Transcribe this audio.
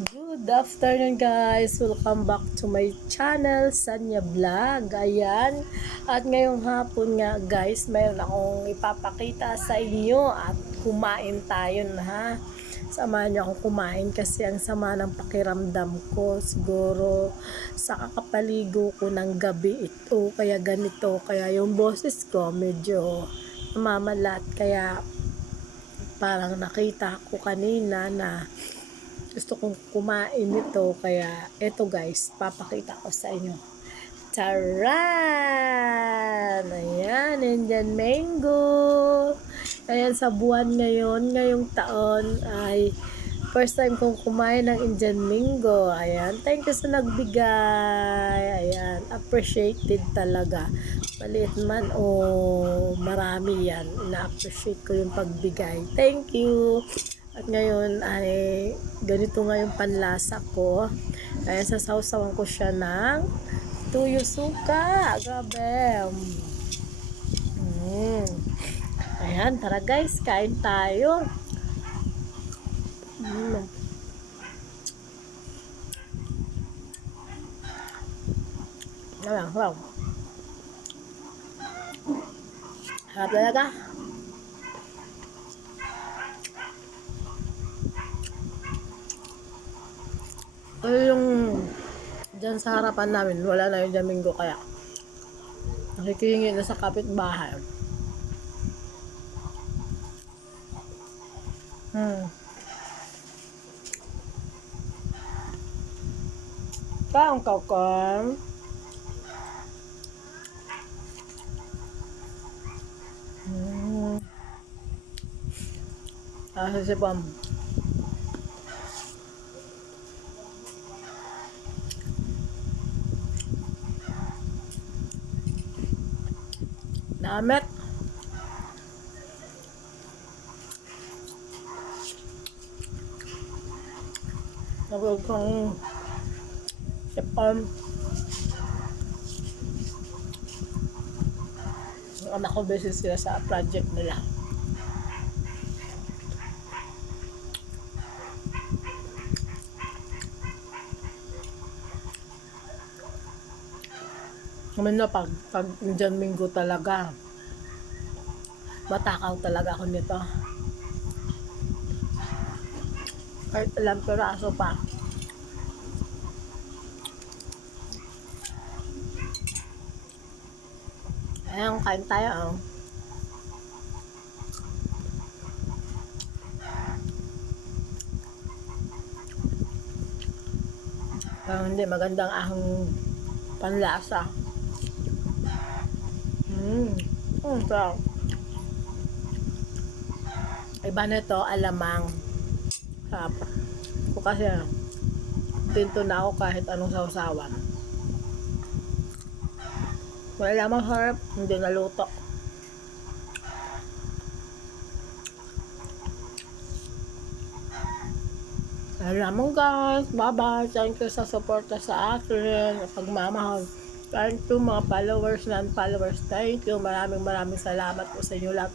Good afternoon guys! Welcome back to my channel, Sanya Vlog. Ayan. At ngayong hapon nga guys, mayroon akong ipapakita sa inyo at kumain tayo na ha. Samahan niyo akong kumain kasi ang sama ng pakiramdam ko. Siguro sa kakapaligo ko ng gabi ito. Kaya ganito. Kaya yung boses ko medyo namamalat. Kaya parang nakita ko kanina na gusto kong kumain nito, kaya eto guys, papakita ko sa inyo. Taran! Ayan, Indian mango. Ayan, sa buwan ngayon, ngayong taon ay first time kong kumain ng Indian mango. Ayan, thank you sa nagbigay. Ayan, appreciated talaga. Maliit man o marami yan, ina-appreciate ko yung pagbigay. Thank you. At ngayon ay ganito nga yung panlasa ko. Kaya sasawsawan ko siya ng tuyo suka. Grabe. Ayan, tara guys, kain tayo. Wow. Harap talaga. Yung dyan sa harapan namin, wala na yung Domingo, kaya nakikihingi na sa kapitbahay. Kaong kakon. Si Pam. Damit. Nagawag kong si Pam. Ang anak ko busy sila sa project nila. Naman na pag Indian Minggo talaga, matakaw talaga ako nito. Kahit ilang piraso pa. Ayan, kain tayo. Hindi magandang ahong panlasa. Sarap. Iba nito, alamang. Sarap. Ko kasi tinto na ako kahit anong sausawan. Wala lamang sarap, hindi naluto. Lamang guys, bye-bye. Thank you sa suporta sa akin, pagmamahal. Thank you mga followers, non-followers. Thank you. Maraming salamat po sa inyo lahat.